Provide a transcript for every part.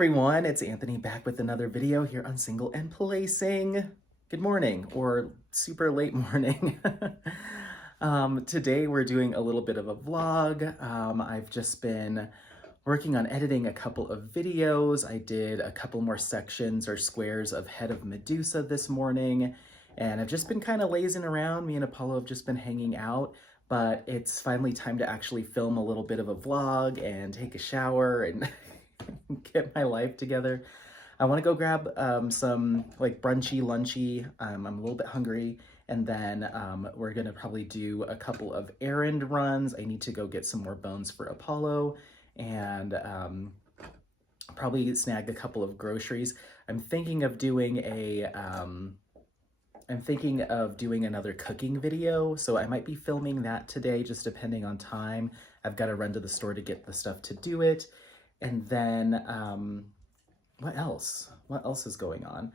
everyone, it's Anthony back with another video here on Single and Placing. Good morning, or super late morning. Today we're doing a little bit of a vlog. I've just been working on editing a couple of videos. I did a couple more sections or squares of Head of Medusa this morning, and I've just been kind of lazing around. Me and Apollo have just been hanging out, but it's finally time to actually film a little bit of a vlog and take a shower and get my life together. I want to go grab some like brunchy, lunchy. I'm a little bit hungry, and then we're gonna probably do a couple of errand runs. I need to go get some more bones for Apollo, and probably snag a couple of groceries. I'm thinking of doing another cooking video, so I might be filming that today, just depending on time. I've got to run to the store to get the stuff to do it. And then, what else? What else is going on?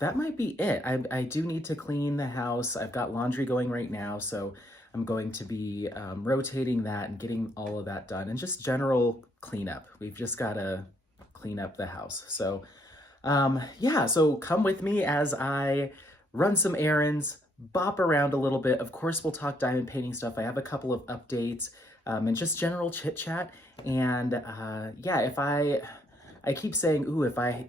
That might be it. I do need to clean the house. I've got laundry going right now, so I'm going to be rotating that and getting all of that done, and just general cleanup. We've just got to clean up the house. So, yeah, so come with me as I run some errands, bop around a little bit. Of course, we'll talk diamond painting stuff. I have a couple of updates. And just general chit chat. And yeah, if I keep saying, ooh, if I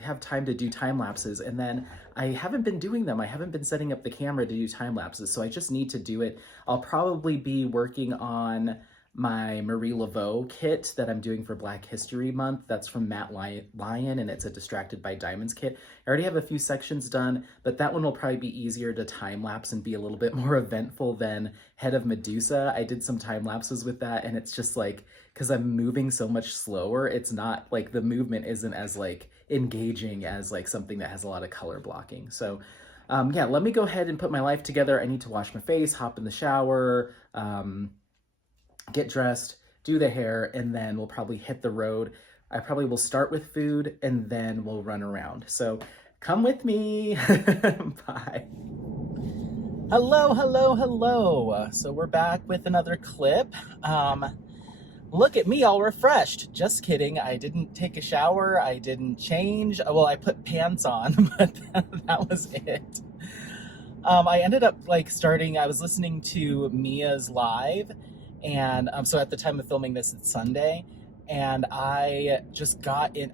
have time to do time lapses, and then I haven't been doing them. I haven't been setting up the camera to do time lapses, so I just need to do it. I'll probably be working on my Marie Laveau kit that I'm doing for Black History Month. That's from Matt Lyon, and it's a Distracted by Diamonds kit. I already have a few sections done, but that one will probably be easier to time lapse and be a little bit more eventful than Head of Medusa. I did some time lapses with that, and it's just like, because I'm moving so much slower, it's not like the movement isn't as like engaging as like something that has a lot of color blocking. So yeah, let me go ahead and put my life together. I need to wash my face, hop in the shower, get dressed, do the hair, and then we'll probably hit the road. I probably will start with food and then we'll run around. So come with me. Bye. Hello, hello, hello. So we're back with another clip. Look at me all refreshed. Just kidding. I didn't take a shower. I didn't change. Well, I put pants on, but that was it. I ended up like I was listening to Mia's live, and so at the time of filming this, it's Sunday, and I just got in.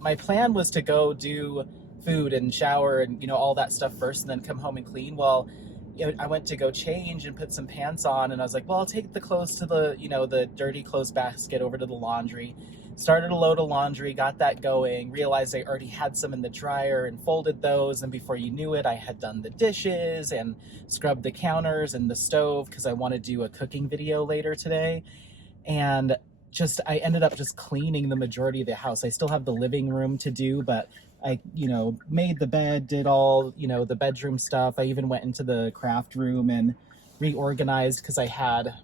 My plan was to go do food and shower and, you know, all that stuff first, and then come home and clean. Well, you know, I went to go change and put some pants on, and I was like, well, I'll take the clothes to the, you know, the dirty clothes basket over to the laundry. Started a load of laundry, got that going, realized I already had some in the dryer and folded those, and before you knew it, I had done the dishes and scrubbed the counters and the stove, because I want to do a cooking video later today. And I ended up just cleaning the majority of the house. I still have the living room to do, but I, you know, made the bed, did all, you know, the bedroom stuff. I even went into the craft room and reorganized, because I had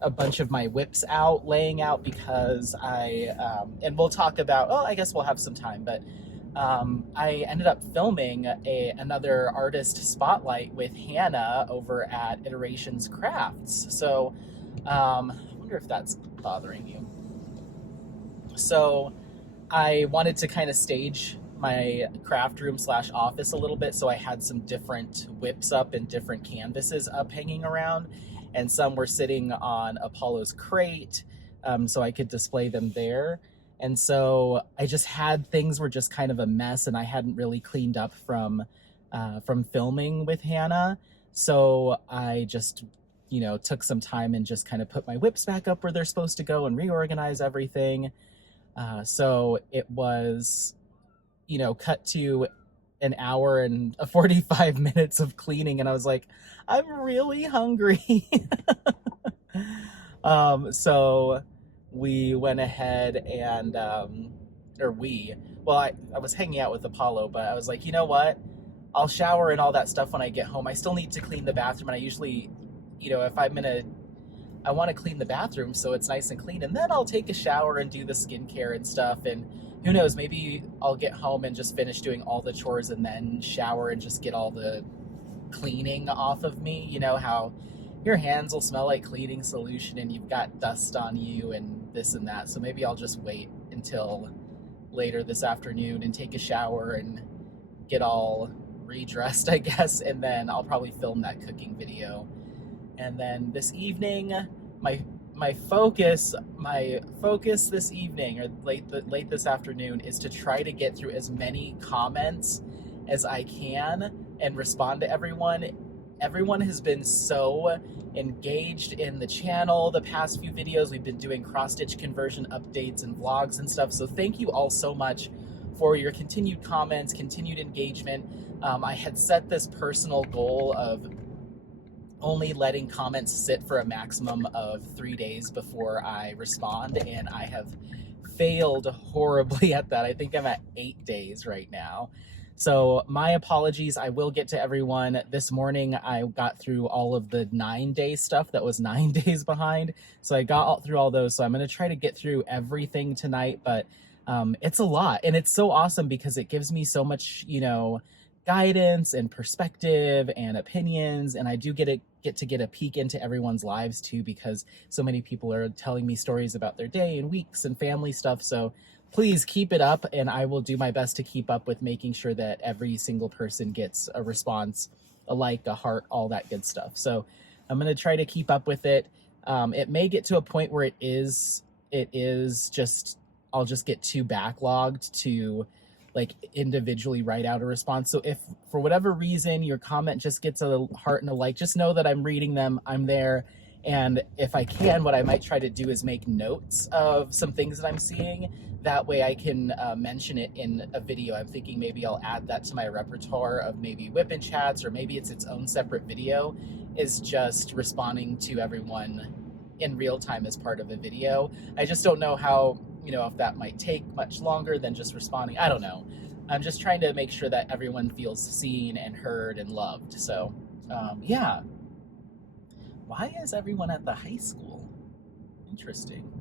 a bunch of my whips laying out, because and we'll talk about, oh, I guess we'll have some time, but I ended up filming another artist spotlight with Hannah over at Iterations Crafts. So I wonder if that's bothering you. So I wanted to kind of stage my craft room / office a little bit, so I had some different whips up and different canvases up hanging around, and some were sitting on Apollo's crate, so I could display them there. And so I just had, things were just kind of a mess, and I hadn't really cleaned up from filming with Hannah. So I just, you know, took some time and just kind of put my whips back up where they're supposed to go and reorganize everything. So it was, you know, cut to an hour and 45 minutes of cleaning, and I was like, I'm really hungry. So we went ahead and, I was hanging out with Apollo, but I was like, you know what? I'll shower and all that stuff when I get home. I still need to clean the bathroom, and I usually, you know, if I want to clean the bathroom so it's nice and clean, and then I'll take a shower and do the skincare and stuff, and who knows, maybe I'll get home and just finish doing all the chores and then shower and just get all the cleaning off of me. You know how your hands will smell like cleaning solution and you've got dust on you and this and that. So maybe I'll just wait until later this afternoon and take a shower and get all redressed, I guess, and then I'll probably film that cooking video. And then this evening, my focus this evening or late this afternoon is to try to get through as many comments as I can and respond to everyone. Everyone has been so engaged in the channel the past few videos. We've been doing cross-stitch conversion updates and vlogs and stuff. So thank you all so much for your continued comments, continued engagement. I had set this personal goal of only letting comments sit for a maximum of 3 days before I respond, and I have failed horribly at that. I think I'm at 8 days right now. So my apologies. I will get to everyone. This morning I got through all of the 9-day stuff that was 9 days behind. So I got through all those. So I'm going to try to get through everything tonight, but it's a lot, and it's so awesome because it gives me so much, guidance and perspective and opinions, and I do get to get a peek into everyone's lives too, because so many people are telling me stories about their day and weeks and family stuff. So please keep it up, and I will do my best to keep up with making sure that every single person gets a response, a like, a heart, all that good stuff. So I'm going to try to keep up with it. It may get to a point where it is just, I'll just get too backlogged to like individually write out a response. So if for whatever reason your comment just gets a heart and a like, just know that I'm reading them, I'm there. And if I can, what I might try to do is make notes of some things that I'm seeing. That way I can mention it in a video. I'm thinking maybe I'll add that to my repertoire of maybe whip and chats, or maybe it's its own separate video, is just responding to everyone in real time as part of a video. I just don't know how, if that might take much longer than just responding. I don't know. I'm just trying to make sure that everyone feels seen and heard and loved. So, yeah. Why is everyone at the high school? Interesting.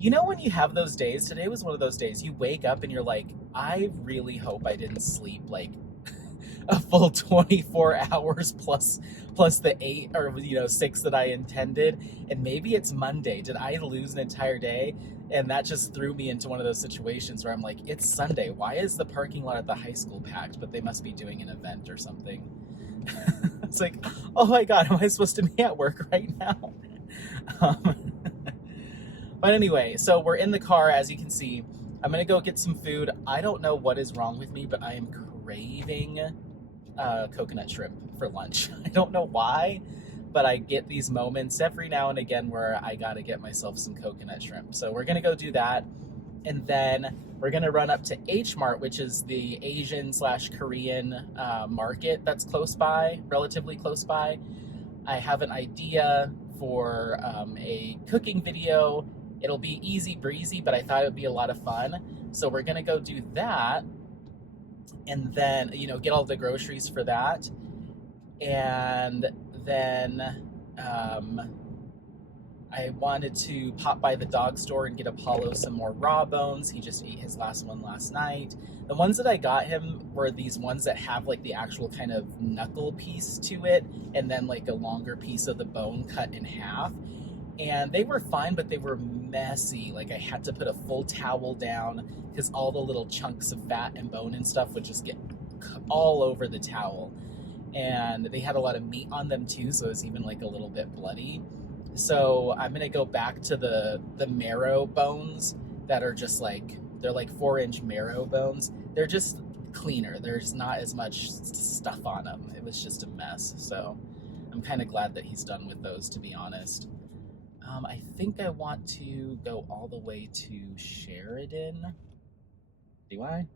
When you have those days, today was one of those days, you wake up and you're like, I really hope I didn't sleep like a full 24 hours plus the 8 or 6 that I intended. And maybe it's Monday. Did I lose an entire day? And that just threw me into one of those situations where I'm like, it's Sunday. Why is the parking lot at the high school packed? But they must be doing an event or something. It's like, oh my God, am I supposed to be at work right now? But anyway, so we're in the car, as you can see. I'm going to go get some food. I don't know what is wrong with me, but I am craving coconut shrimp for lunch. I don't know why, but I get these moments every now and again where I gotta get myself some coconut shrimp. So we're gonna go do that, and then we're gonna run up to H Mart, which is the Asian/Korean market that's close by, relatively close by. I have an idea for a cooking video. It'll be easy breezy, but I thought it would be a lot of fun. So we're gonna go do that, and then get all the groceries for that. And then I wanted to pop by the dog store and get Apollo some more raw bones. He just ate his last one last night. The ones that I got him were these ones that have like the actual kind of knuckle piece to it, and then like a longer piece of the bone cut in half. And they were fine, but they were messy. Like I had to put a full towel down because all the little chunks of fat and bone and stuff would just get all over the towel. And they had a lot of meat on them too, so it was even like a little bit bloody. So I'm gonna go back to the marrow bones that are just like, they're like 4-inch marrow bones. They're just cleaner. There's not as much stuff on them. It was just a mess. So I'm kind of glad that he's done with those, to be honest. I think I want to go all the way to Sheridan. Do I?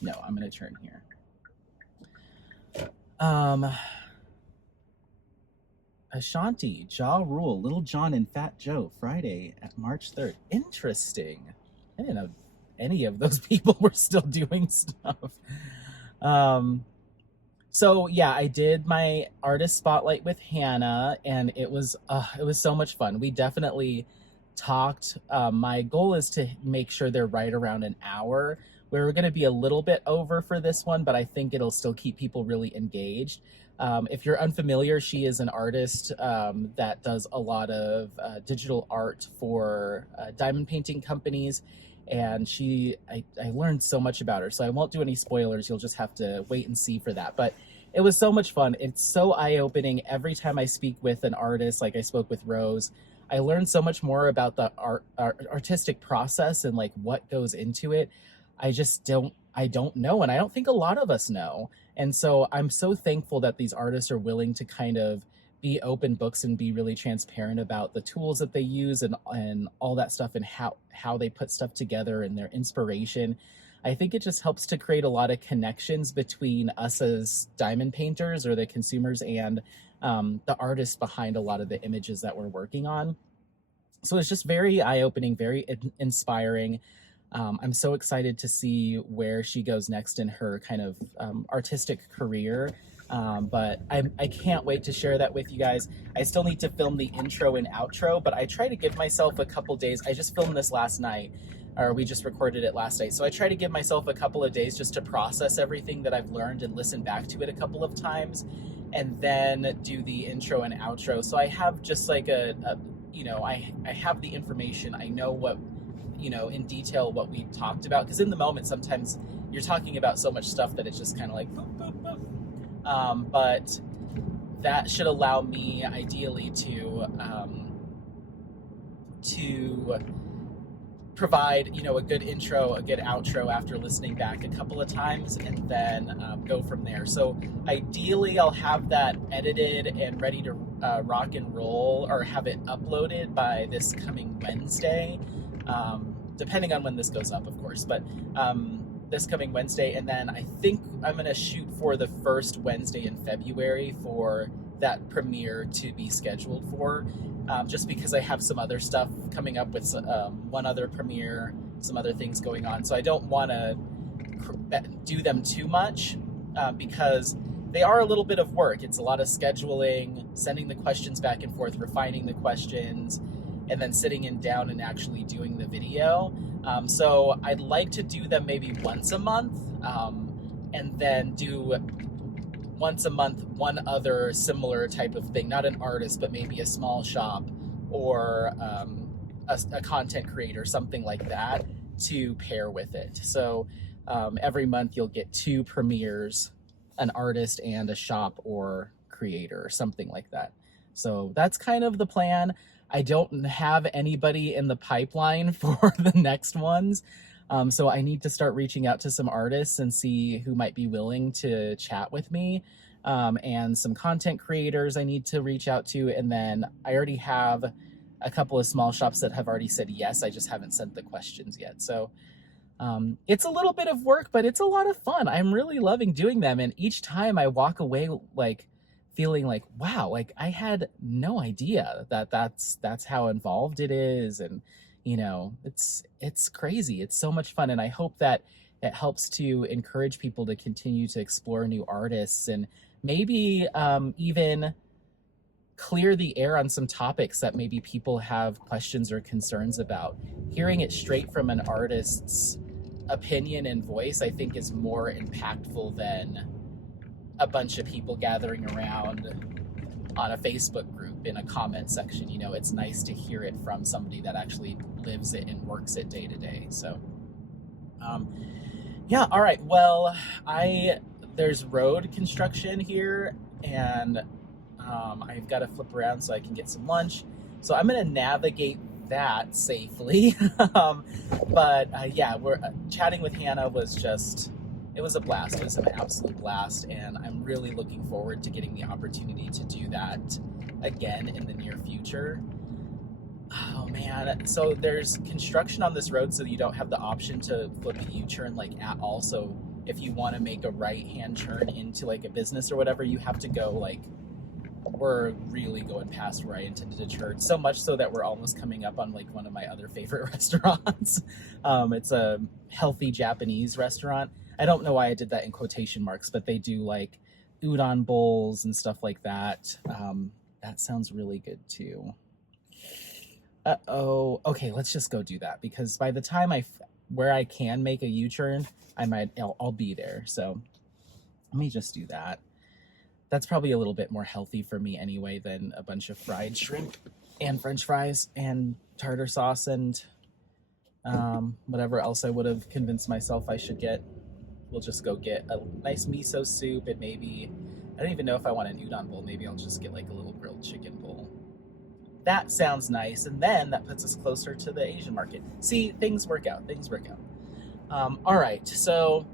No, I'm gonna turn here. Ashanti, Ja Rule, Little John and Fat Joe, Friday at March 3rd. Interesting. I didn't know any of those people were still doing stuff. So yeah, I did my artist spotlight with Hannah, and it was so much fun. We definitely talked. My goal is to make sure they're right around an hour. We're going to be a little bit over for this one, but I think it'll still keep people really engaged. If you're unfamiliar, she is an artist that does a lot of digital art for diamond painting companies. and I learned so much about her. So I won't do any spoilers. You'll just have to wait and see for that. But it was so much fun. It's so eye-opening. Every time I speak with an artist, like I spoke with Rose, I learned so much more about the artistic process and like what goes into it. I don't know, and I don't think a lot of us know. And so I'm so thankful that these artists are willing to kind of be open books and be really transparent about the tools that they use and all that stuff, and how they put stuff together and their inspiration. I think it just helps to create a lot of connections between us as diamond painters or the consumers and the artists behind a lot of the images that we're working on. So it's just very eye-opening, very inspiring. I'm so excited to see where she goes next in her kind of artistic career. But I can't wait to share that with you guys. I still need to film the intro and outro, but I try to give myself a couple days. I just filmed this last night, or we just recorded it last night. So I try to give myself a couple of days just to process everything that I've learned and listen back to it a couple of times, and then do the intro and outro. So I have just like I have the information. I know what, in detail what we talked about. Because in the moment, sometimes you're talking about so much stuff that it's just kind of like, boop, boop, boop. But that should allow me ideally to provide, a good intro, a good outro after listening back a couple of times, and then go from there. So ideally I'll have that edited and ready to rock and roll, or have it uploaded by this coming Wednesday, depending on when this goes up, of course, but this coming Wednesday. And then I think I'm going to shoot for the first Wednesday in February for that premiere to be scheduled for, just because I have some other stuff coming up with one other premiere, some other things going on. So I don't want to do them too much, because they are a little bit of work. It's a lot of scheduling, sending the questions back and forth, refining the questions, and then sitting down and actually doing the video. So I'd like to do them maybe once a month, and then do once a month one other similar type of thing, not an artist, but maybe a small shop or a content creator, something like that, to pair with it. So every month you'll get 2 premieres, an artist and a shop or creator, or something like that. So that's kind of the plan. I don't have anybody in the pipeline for the next ones. So I need to start reaching out to some artists and see who might be willing to chat with me, and some content creators I need to reach out to. And then I already have a couple of small shops that have already said yes. I just haven't sent the questions yet. So it's a little bit of work, but it's a lot of fun. I'm really loving doing them. And each time I walk away like feeling like, wow, like I had no idea that that's how involved it is. And it's crazy. It's so much fun. And I hope that it helps to encourage people to continue to explore new artists, and maybe even clear the air on some topics that maybe people have questions or concerns about. Hearing it straight from an artist's opinion and voice, I think, is more impactful than a bunch of people gathering around on a Facebook group in a comment section. It's nice to hear it from somebody that actually lives it and works it day to day. So yeah, all right, well, there's road construction here, and I've got to flip around so I can get some lunch. So I'm going to navigate that safely. But yeah, we're chatting with Hannah it was a blast. It was an absolute blast, and I'm really looking forward to getting the opportunity to do that again in the near future. Oh man, so there's construction on this road, so you don't have the option to flip a U-turn like at all. So if you want to make a right-hand turn into like a business or whatever, you have to go like, we're really going past where I intended to turn, so much so that we're almost coming up on like one of my other favorite restaurants. It's a healthy Japanese restaurant. I don't know why I did that in quotation marks, but they do like udon bowls and stuff like that. That sounds really good too. Okay, let's just go do that, because by the time where I can make a U-turn, I'll be there. So let me just do that. That's probably a little bit more healthy for me anyway than a bunch of fried shrimp and French fries and tartar sauce and Whatever else I would have convinced myself I should get, we'll just go get a nice miso soup and maybe, I don't even know if I want an udon bowl. Maybe I'll just get like a little grilled chicken bowl. That sounds nice. And then that puts us closer to the Asian market. See, things work out. Things work out. All right. So,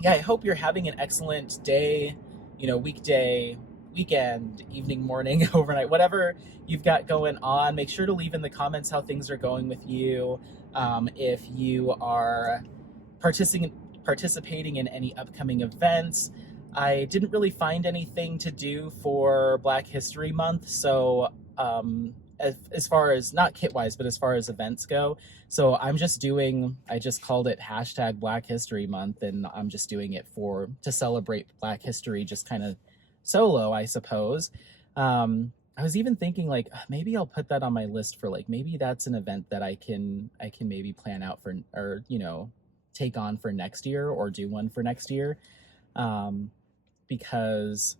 yeah, I hope you're having an excellent day, weekday, weekend, evening, morning, overnight, whatever you've got going on. Make sure to leave in the comments how things are going with you. If you are participating in any upcoming events. I didn't really find anything to do for Black History Month, so as far as, not kit-wise, but as far as events go. So I just called it hashtag Black History Month, and I'm just doing it to celebrate Black history, just kind of solo, I suppose. I was even thinking like maybe I'll put that on my list for like, maybe that's an event that I can maybe plan out for, or take on for next year, or do one for next year. Because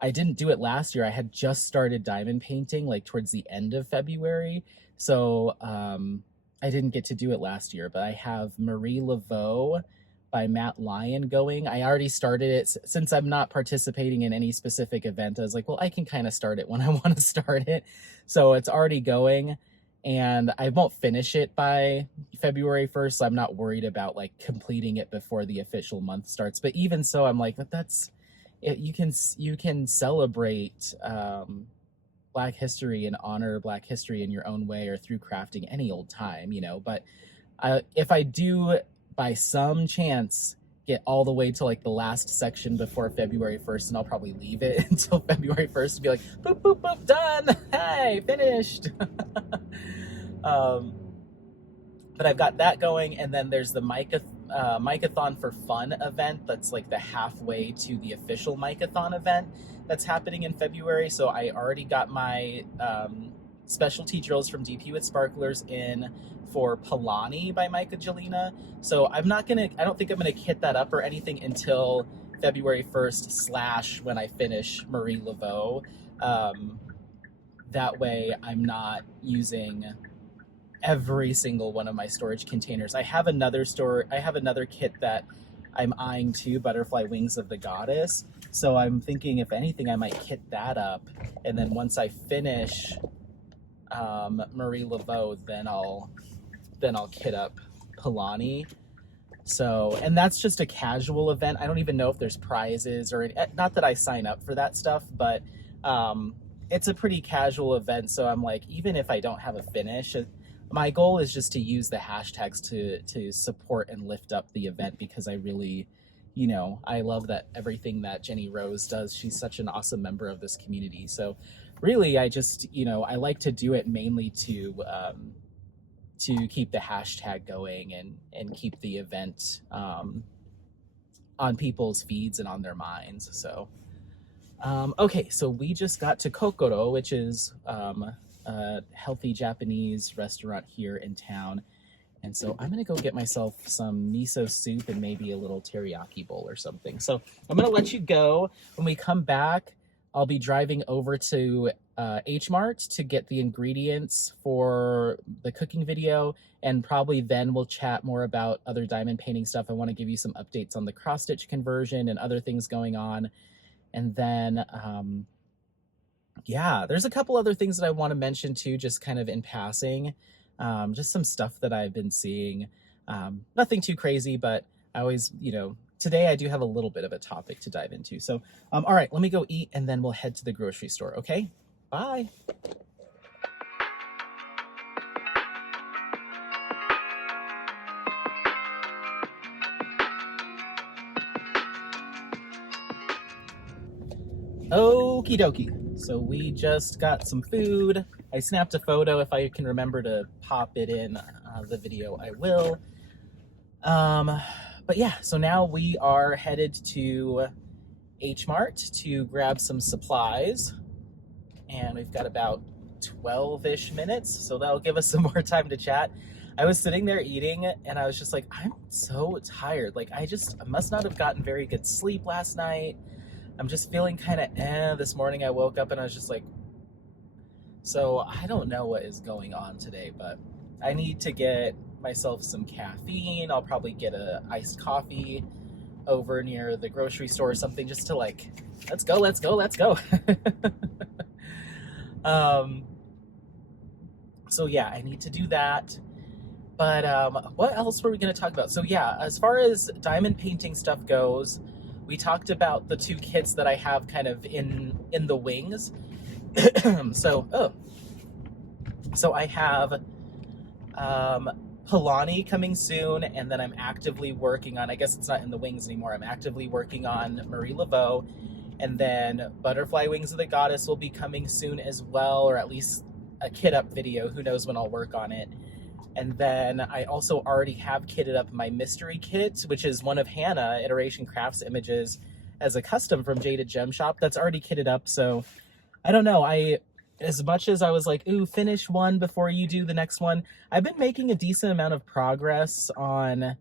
I didn't do it last year. I had just started diamond painting like towards the end of February. So I didn't get to do it last year, but I have Marie Laveau by Matt Lyon going. I already started it. Since I'm not participating in any specific event, I was like, well, I can kind of start it when I want to start it. So it's already going, and I won't finish it by February 1st. So I'm not worried about like completing it before the official month starts. But even so, I'm like, that's it. You can celebrate Black history and honor Black history in your own way, or through crafting any old time, but if I do by some chance get all the way to like the last section before February 1st, and I'll probably leave it until February 1st to be like, boop, boop, boop, done. Hey, finished. But I've got that going, and then there's the Micathon for Fun event that's like the halfway to the official Micathon event that's happening in February. So I already got my specialty drills from DP with Sparklers in for Palani by Micah Jelena. So I don't think I'm gonna kit that up or anything until February 1st / when I finish Marie Laveau. That way I'm not using every single one of my storage containers. I have another kit that I'm eyeing too, Butterfly Wings of the Goddess. So I'm thinking, if anything, I might kit that up, and then once I finish Marie Laveau, then I'll kit up Palani. So, and that's just a casual event. I don't even know if there's prizes or not that I sign up for that stuff, but it's a pretty casual event. So I'm like, even if I don't have a finish, my goal is just to use the hashtags to support and lift up the event, because I really, I love that everything that Jenny Rose does. She's such an awesome member of this community. So really, I just, I like to do it mainly to keep the hashtag going and keep the event on people's feeds and on their minds. So, okay, so we just got to Kokoro, which is a healthy Japanese restaurant here in town. And so I'm going to go get myself some miso soup and maybe a little teriyaki bowl or something. So I'm going to let you go. When we come back, I'll be driving over to H Mart to get the ingredients for the cooking video, and probably then we'll chat more about other diamond painting stuff. I want to give you some updates on the cross stitch conversion and other things going on. And then, yeah, there's a couple other things that I want to mention too, just kind of in passing. Just some stuff that I've been seeing. Nothing too crazy, but I always, today I do have a little bit of a topic to dive into. So, all right, let me go eat, and then we'll head to the grocery store, okay? Bye. Okie dokie. So we just got some food. I snapped a photo. If I can remember to pop it in the video, I will. But yeah, so now we are headed to H Mart to grab some supplies. And we've got about 12-ish minutes, so that'll give us some more time to chat. I was sitting there eating, and I was just like, I'm so tired. Like, I must not have gotten very good sleep last night. I'm just feeling kind of this morning. I woke up and I was just like, so I don't know what is going on today, but I need to get myself some caffeine. I'll probably get a iced coffee over near the grocery store or something, just to like, let's go, let's go, let's go. So yeah, I need to do that. But what else were we going to talk about? So yeah, as far as diamond painting stuff goes, we talked about the 2 kits that I have kind of in the wings. So I have Polani coming soon, and then I'm actively working on, I guess it's not in the wings anymore, I'm actively working on Marie Laveau, and then Butterfly Wings of the Goddess will be coming soon as well, or at least a kit up video. Who knows when I'll work on it. And then I also already have kitted up my mystery kit, which is one of Hannah Iteration Crafts images as a custom from Jaded Gem Shop. That's already kitted up. So I don't know. As much as I was like, ooh, finish one before you do the next one, I've been making a decent amount of progress on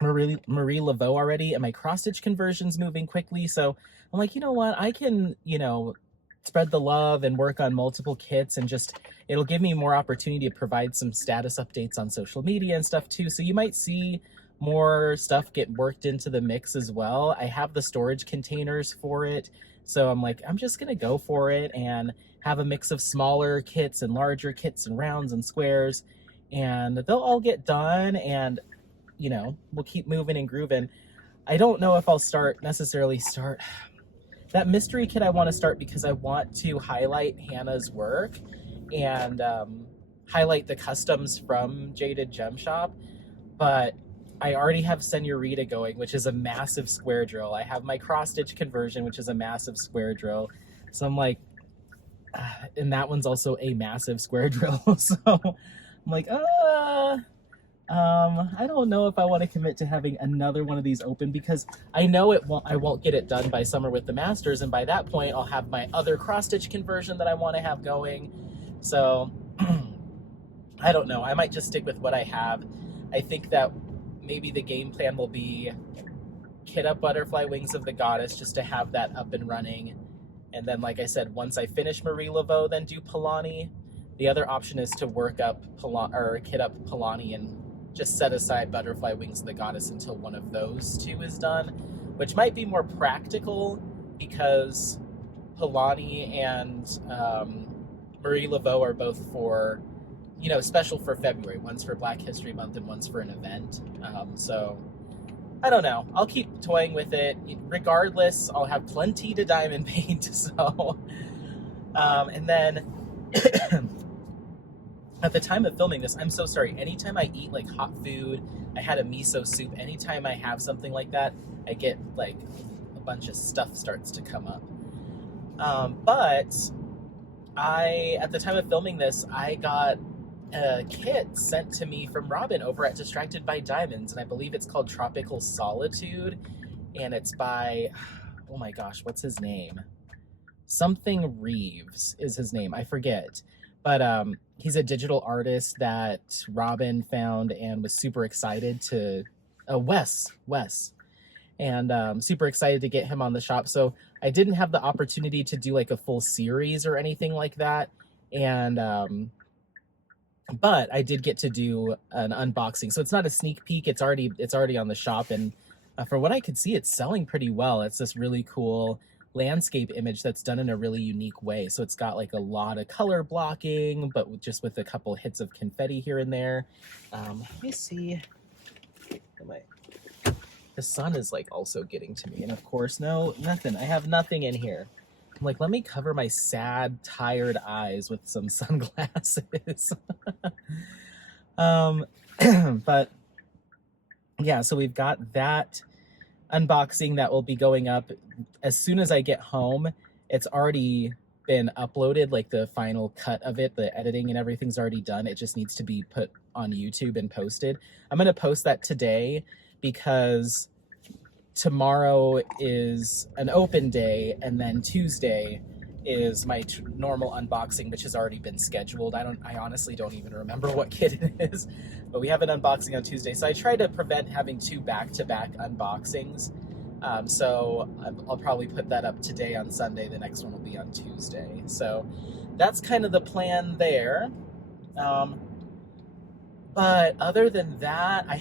Marie Laveau already, and my cross stitch conversion's moving quickly. So I'm like, you know what? I can, spread the love and work on multiple kits, and just it'll give me more opportunity to provide some status updates on social media and stuff too. So you might see more stuff get worked into the mix as well. I have the storage containers for it, so I'm like, I'm just gonna go for it and have a mix of smaller kits and larger kits and rounds and squares, and they'll all get done, and we'll keep moving and grooving. I don't know if I'll necessarily start that mystery kit. I want to start because I want to highlight Hannah's work and highlight the customs from Jaded Gem Shop. But I already have Senorita going, which is a massive square drill. I have my cross stitch conversion, which is a massive square drill. So I'm like, and that one's also a massive square drill. So I'm like, I don't know if I want to commit to having another one of these open, because I know I won't get it done by summer with the masters, and by that point I'll have my other cross stitch conversion that I want to have going. So I don't know. I might just stick with what I have. I think that maybe the game plan will be kit up Butterfly Wings of the Goddess just to have that up and running, and then, like I said, once I finish Marie Laveau, then do Polani. The other option is to work up kit up Polani and just set aside Butterfly Wings of the Goddess until one of those 2 is done, which might be more practical because Polani and Marie Laveau are both for, special for February. One's for Black History Month and one's for an event. So I don't know. I'll keep toying with it. Regardless, I'll have plenty to diamond paint. So, and then at the time of filming this, I'm so sorry, anytime I eat like hot food, I had a miso soup, anytime I have something like that, I get like a bunch of stuff starts to come up. But at the time of filming this, I got a kit sent to me from Robin over at Distracted by Diamonds, and I believe it's called Tropical Solitude, and it's by, oh my gosh, what's his name? Something Reeves is his name, I forget. But he's a digital artist that Robin found and was super excited to, Wes, and super excited to get him on the shop. So I didn't have the opportunity to do like a full series or anything like that, and but I did get to do an unboxing. So it's not a sneak peek, it's already on the shop, and for what I could see, it's selling pretty well. It's this really cool landscape image that's done in a really unique way. So it's got like a lot of color blocking, but just with a couple hits of confetti here and there. Let me see. The sun is like also getting to me, and of course, no, nothing. I have nothing in here. I'm like, let me cover my sad, tired eyes with some sunglasses. But yeah, so we've got that unboxing that will be going up as soon as I get home. It's already been uploaded, like the final cut of it, the editing and everything's already done. It just needs to be put on YouTube and posted. I'm going to post that today because tomorrow is an open day, and then Tuesday is my normal unboxing, which has already been scheduled. I honestly don't even remember what kit it is, but we have an unboxing on Tuesday. So I try to prevent having 2 back-to-back unboxings. So I'll probably put that up today on Sunday. The next one will be on Tuesday. So that's kind of the plan there. But other than that, I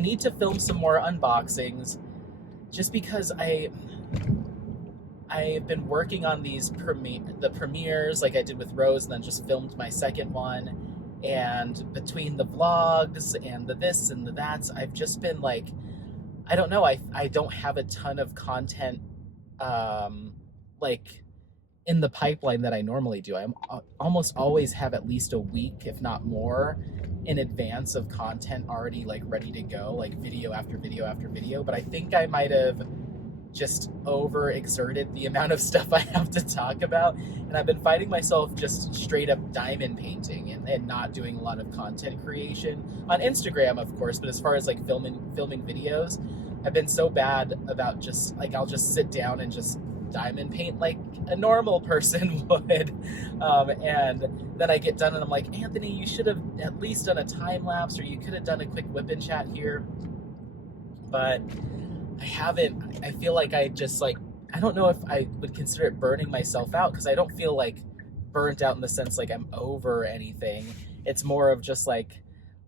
need to film some more unboxings just because I've been working on the premieres like I did with Rose, and then just filmed my second one. And between the vlogs and the this and the that's, I've just been like, I don't know, I don't have a ton of content like in the pipeline that I normally do. I almost always have at least a week, if not more, in advance of content already like ready to go, like video after video after video. But I think I might have just overexerted the amount of stuff I have to talk about, and I've been finding myself just straight up diamond painting and not doing a lot of content creation on Instagram, of course. But as far as like filming videos, I've been so bad about just like, I'll just sit down and just diamond paint like a normal person would, and then I get done and I'm like, Anthony, you should have at least done a time lapse, or you could have done a quick whip and chat here. But I haven't. I feel like I just like, I don't know if I would consider it burning myself out, because I don't feel like burnt out in the sense like I'm over anything. It's more of just like,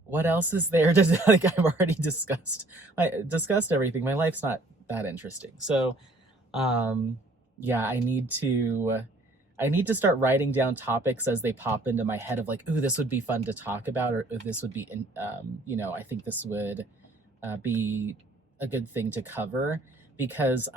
what else is there to like, I've already discussed everything. My life's not that interesting. So yeah, I need to start writing down topics as they pop into my head of like, ooh, this would be fun to talk about, or this would be I think this would be a good thing to cover, because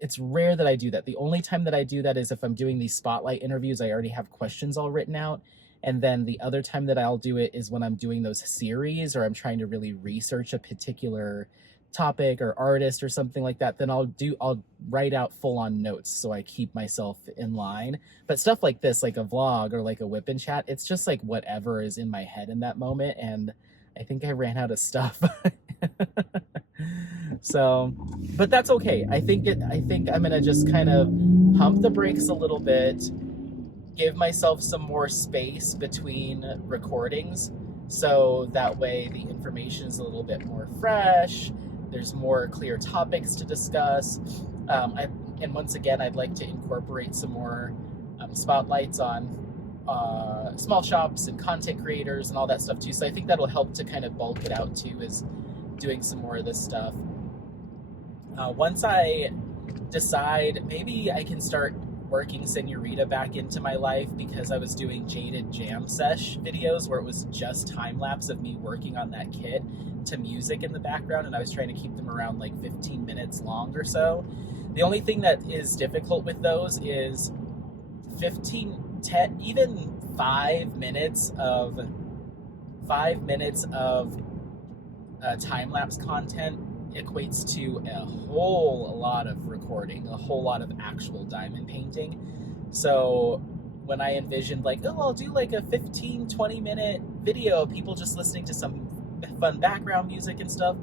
it's rare that I do that. The only time that I do that is if I'm doing these spotlight interviews, I already have questions all written out. And then the other time that I'll do it is when I'm doing those series, or I'm trying to really research a particular topic or artist or something like that. Then I'll write out full on notes so I keep myself in line. But stuff like this, like a vlog or like a whip and chat, it's just like whatever is in my head in that moment. And I think I ran out of stuff. So, but that's okay. I think I'm gonna just kind of pump the brakes a little bit, give myself some more space between recordings, so that way the information is a little bit more fresh. There's more clear topics to discuss. And once again, I'd like to incorporate some more spotlights on small shops and content creators and all that stuff too. So I think that'll help to kind of bulk it out too, is doing some more of this stuff. Once I decide, maybe I can start working Senorita back into my life, because I was doing Jaded Jam Sesh videos where it was just time lapse of me working on that kit to music in the background, and I was trying to keep them around like 15 minutes long or so. The only thing that is difficult with those is 10, even 5 minutes of time-lapse content equates to a whole lot of recording, a whole lot of actual diamond painting. So when I envisioned like, oh, I'll do like a 15-20 minute video of people just listening to some fun background music and stuff,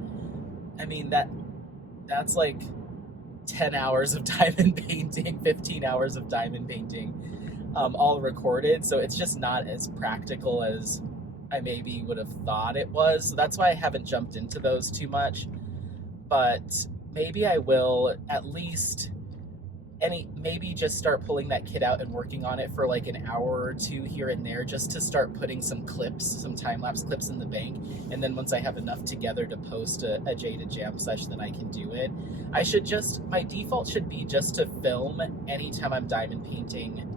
I mean, that's like 10 hours of diamond painting, 15 hours of diamond painting, all recorded. So it's just not as practical as I maybe would have thought it was. So that's why I haven't jumped into those too much. But maybe I will at least maybe just start pulling that kit out and working on it for like an hour or two here and there, just to start putting some time-lapse clips in the bank. And then once I have enough together to post a Jaded Jam session, then I can do it. My default should be just to film anytime I'm diamond painting,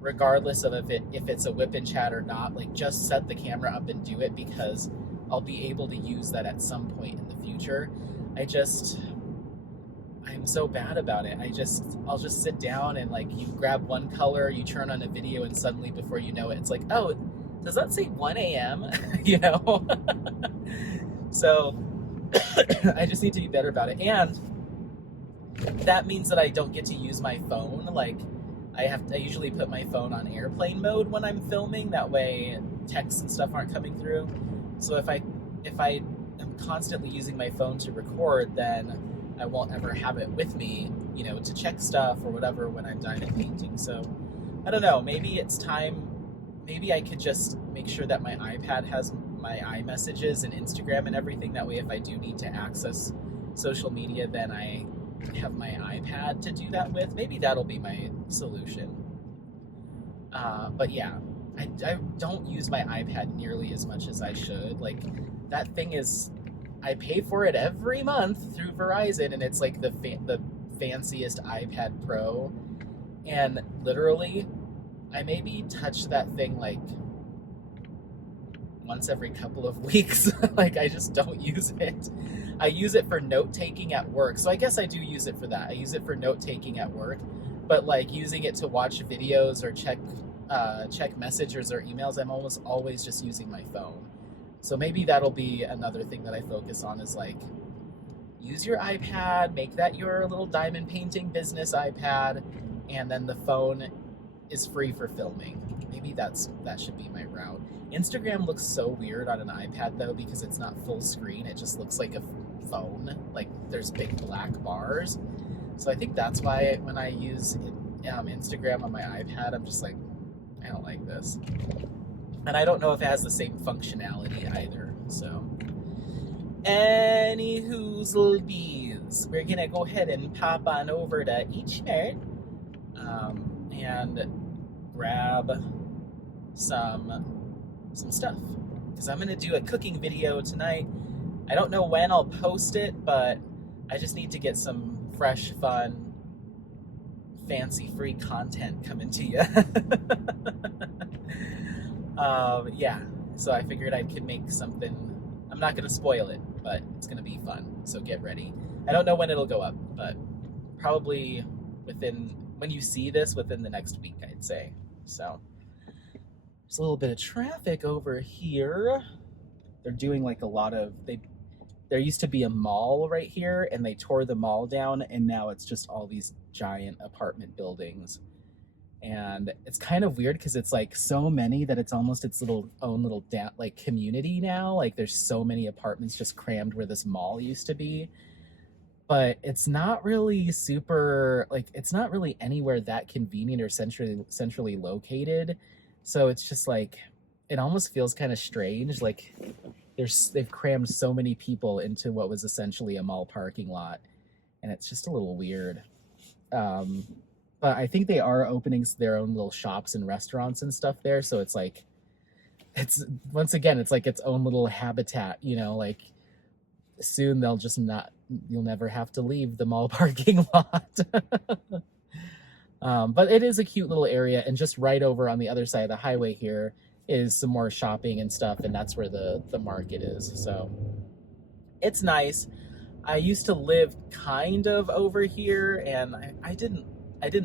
regardless of if it's a whip and chat or not. Like, just set the camera up and do it, because I'll be able to use that at some point in the future. I'm so bad about it. I'll just sit down and like, you grab one color, you turn on a video, and suddenly before you know it, it's like, oh, does that say 1 a.m.? You know? So I just need to be better about it. And that means that I don't get to use my phone. Like, I usually put my phone on airplane mode when I'm filming. That way texts and stuff aren't coming through. So if I am constantly using my phone to record, then I won't ever have it with me, to check stuff or whatever when I'm diamond painting. So I don't know, maybe it's time. Maybe I could just make sure that my iPad has my iMessages and Instagram and everything. That way, if I do need to access social media, then I have my iPad to do that with. Maybe that'll be my solution. But yeah, I don't use my iPad nearly as much as I should. Like, that thing is, I pay for it every month through Verizon, and it's like the fanciest iPad Pro. And literally, I maybe touch that thing like once every couple of weeks. Like, I just don't use it. I use it for note taking at work, so I guess I do use it for that. I use it for note taking at work, but like using it to watch videos or check messages or emails, I'm almost always just using my phone. So maybe that'll be another thing that I focus on, is like, use your iPad, make that your little diamond painting business iPad, and then the phone is free for filming. Maybe that should be my route. Instagram looks so weird on an iPad though, because it's not full screen. It just looks like a phone. Like, there's big black bars. So I think that's why when I use Instagram on my iPad, I'm just like, I don't like this. And I don't know if it has the same functionality either. So, anywho's bees, we're gonna go ahead and pop on over to H-Mart and grab some stuff, because I'm gonna do a cooking video tonight. I don't know when I'll post it, but I just need to get some fresh, fun, fancy-free content coming to you. Yeah, so I figured I could make something. I'm not gonna spoil it, but it's gonna be fun, so get ready. I don't know when it'll go up, but probably when you see this, within the next week, I'd say. So there's a little bit of traffic over here. They're doing like a lot of, there used to be a mall right here, and they tore the mall down, and now it's just all these giant apartment buildings. And it's kind of weird because it's like so many that it's almost its own little like community now. Like, there's so many apartments just crammed where this mall used to be. But it's not really super, like, it's not really anywhere that convenient or centrally located. So it's just like, it almost feels kind of strange. Like, they've crammed so many people into what was essentially a mall parking lot, and it's just a little weird. But I think they are opening their own little shops and restaurants and stuff there. So it's like, once again, it's like its own little habitat, like, soon you'll never have to leave the mall parking lot. But it is a cute little area, and just right over on the other side of the highway here is some more shopping and stuff, and that's where the market is. So it's nice. I used to live kind of over here, and I didn't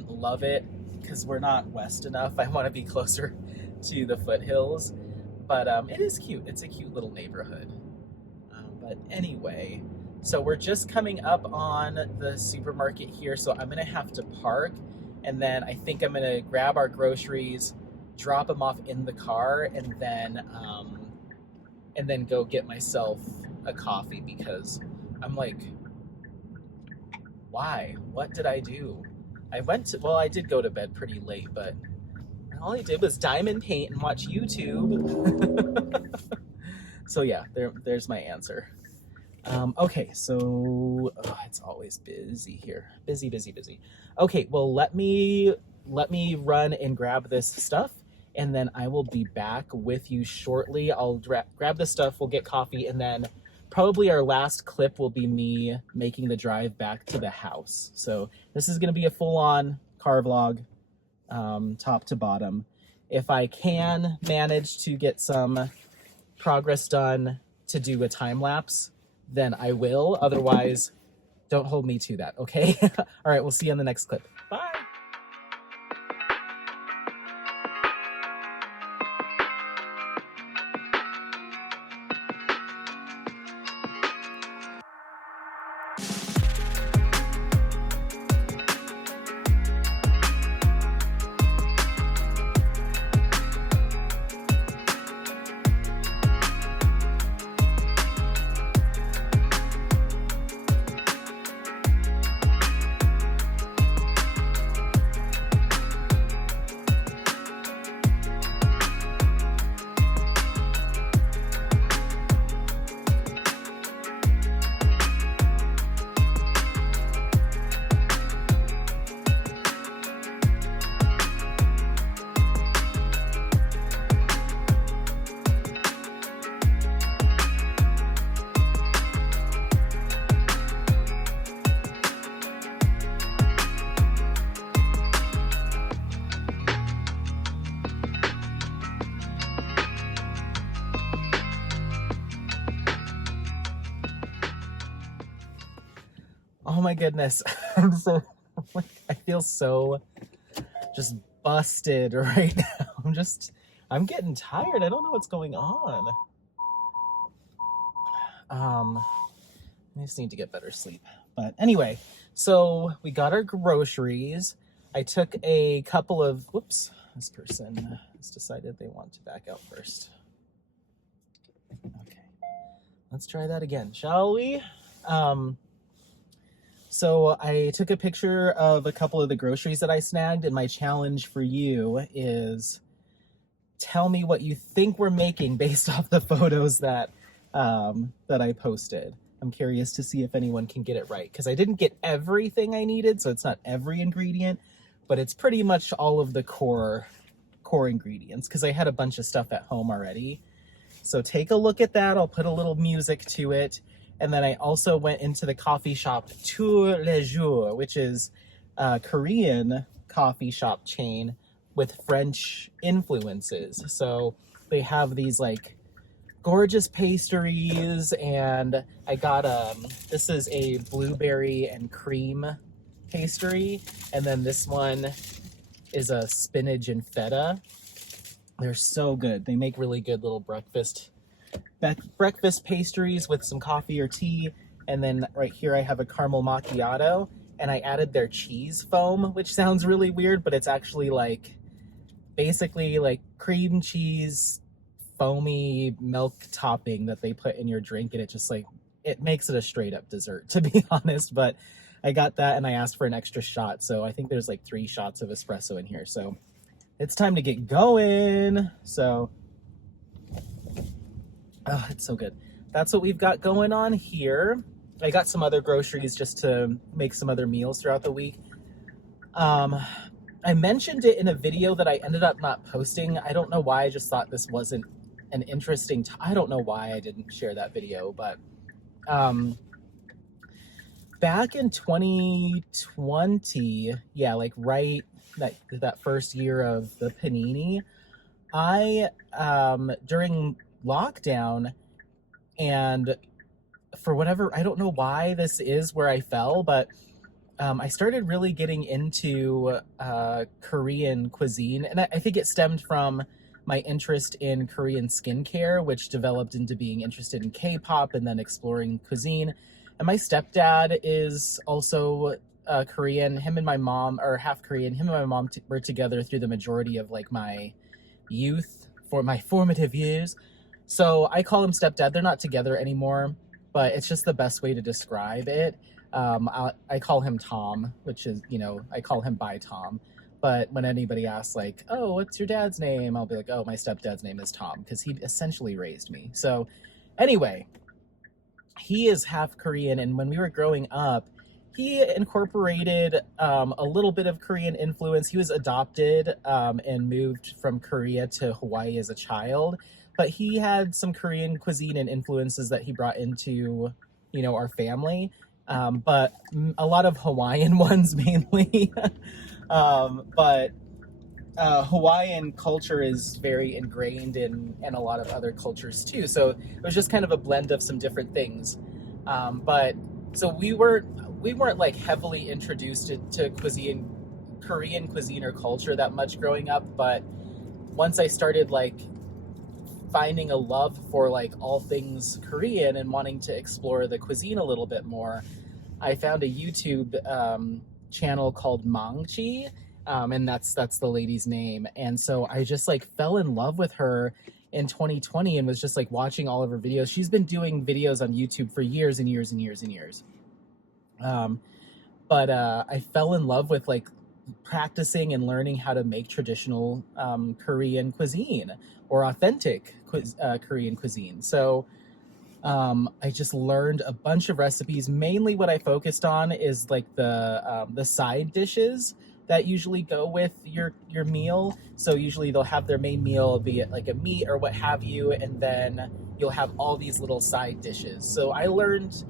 love it because we're not west enough. I want to be closer to the foothills, but it is cute. It's a cute little neighborhood. But anyway, so we're just coming up on the supermarket here, so I'm gonna have to park, and then I think I'm gonna grab our groceries, drop them off in the car, and then go get myself a coffee, because I'm like, why? What did I do? I did go to bed pretty late, but all I did was diamond paint and watch YouTube. So yeah, there's my answer. Okay, so it's always busy here. Busy. Okay, well, let me run and grab this stuff, and then I will be back with you shortly. I'll grab the stuff, we'll get coffee, and then probably our last clip will be me making the drive back to the house. So this is going to be a full-on car vlog, top to bottom. If I can manage to get some progress done to do a time lapse, then I will. Otherwise, don't hold me to that, okay? All right, we'll see you on the next clip. Bye. Oh my goodness. I feel so just busted right now. I'm getting tired. I don't know what's going on. I just need to get better sleep. But anyway, so we got our groceries. I took a couple of, whoops, this person has decided they want to back out first. Okay, let's try that again, shall we? So I took a picture of a couple of the groceries that I snagged, and my challenge for you is tell me what you think we're making based off the photos that I posted. I'm curious to see if anyone can get it right, because I didn't get everything I needed, so it's not every ingredient, but it's pretty much all of the core ingredients, because I had a bunch of stuff at home already. So take a look at that. I'll put a little music to it. And then I also went into the coffee shop Tous les Jours, which is a Korean coffee shop chain with French influences. So they have these like gorgeous pastries, and I got this is a blueberry and cream pastry, and then this one is a spinach and feta. They're so good. They make really good little breakfast pastries with some coffee or tea. And then right here I have a caramel macchiato, and I added their cheese foam, which sounds really weird, but it's actually like basically like cream cheese foamy milk topping that they put in your drink, and it just like it makes it a straight up dessert, to be honest. But I got that, and I asked for an extra shot, so I think there's like 3 shots of espresso in here, so it's time to get going. So oh, it's so good. That's what we've got going on here. I got some other groceries just to make some other meals throughout the week. I mentioned it in a video that I ended up not posting. I don't know why. I just thought this wasn't an interesting I don't know why I didn't share that video, but back in 2020, yeah, like right that first year of the panini, I during lockdown, and for whatever, I don't know why this is where I fell, but I started really getting into Korean cuisine, and I think it stemmed from my interest in Korean skincare, which developed into being interested in K-pop and then exploring cuisine. And my stepdad is also Korean. Him and my mom are half Korean. Him and my mom were together through the majority of like my youth, for my formative years. So I call him stepdad. They're not together anymore, but it's just the best way to describe it. I call him Tom, which is, I call him by Tom. But when anybody asks like, oh, what's your dad's name? I'll be like, oh, my stepdad's name is Tom, because he essentially raised me. So anyway, he is half Korean. And when we were growing up, he incorporated a little bit of Korean influence. He was adopted and moved from Korea to Hawaii as a child. But he had some Korean cuisine and influences that he brought into, our family. But a lot of Hawaiian ones mainly. But Hawaiian culture is very ingrained in a lot of other cultures too. So it was just kind of a blend of some different things. But so we weren't like heavily introduced to Korean cuisine or culture that much growing up. But once I started like finding a love for like all things Korean and wanting to explore the cuisine a little bit more, I found a YouTube channel called Mangchi, and that's the lady's name. And so I just like fell in love with her in 2020 and was just like watching all of her videos. She's been doing videos on YouTube for years and years and years and years. But I fell in love with like practicing and learning how to make traditional Korean cuisine or authentic Korean cuisine. So I just learned a bunch of recipes. Mainly what I focused on is like the side dishes that usually go with your meal. So usually they'll have their main meal, be it like a meat or what have you, and then you'll have all these little side dishes. So I learned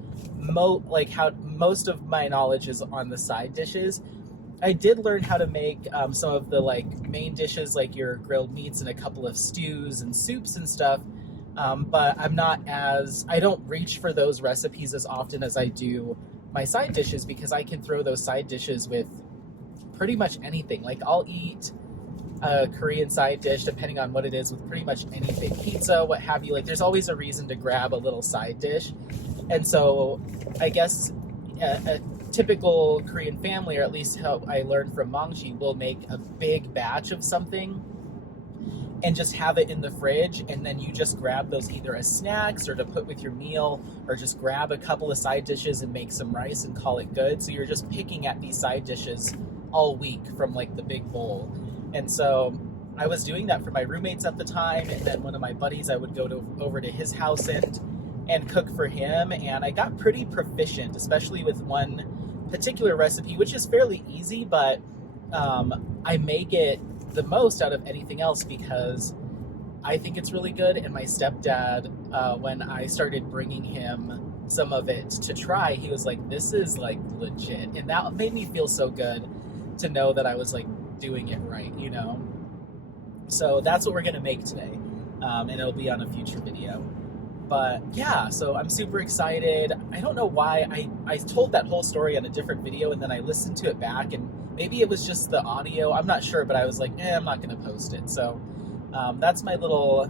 how most of my knowledge is on the side dishes. I did learn how to make some of the like main dishes, like your grilled meats and a couple of stews and soups and stuff. But I don't reach for those recipes as often as I do my side dishes, because I can throw those side dishes with pretty much anything. Like I'll eat a Korean side dish, depending on what it is, with pretty much anything, pizza, what have you. Like there's always a reason to grab a little side dish. And so I guess a typical Korean family, or at least how I learned from Mangji, will make a big batch of something and just have it in the fridge, and then you just grab those either as snacks or to put with your meal, or just grab a couple of side dishes and make some rice and call it good. So you're just picking at these side dishes all week from like the big bowl. And so I was doing that for my roommates at the time, and then one of my buddies, I would go over to his house and cook for him, and I got pretty proficient, especially with one particular recipe, which is fairly easy, but I make it the most out of anything else because I think it's really good. And my stepdad, when I started bringing him some of it to try, he was like, this is like legit. And that made me feel so good to know that I was like doing it right, you know? So that's what we're gonna make today. And it'll be on a future video. But yeah, so I'm super excited. I don't know why I told that whole story on a different video, and then I listened to it back, and maybe it was just the audio, I'm not sure, but I was like, I'm not gonna post it. So that's my little,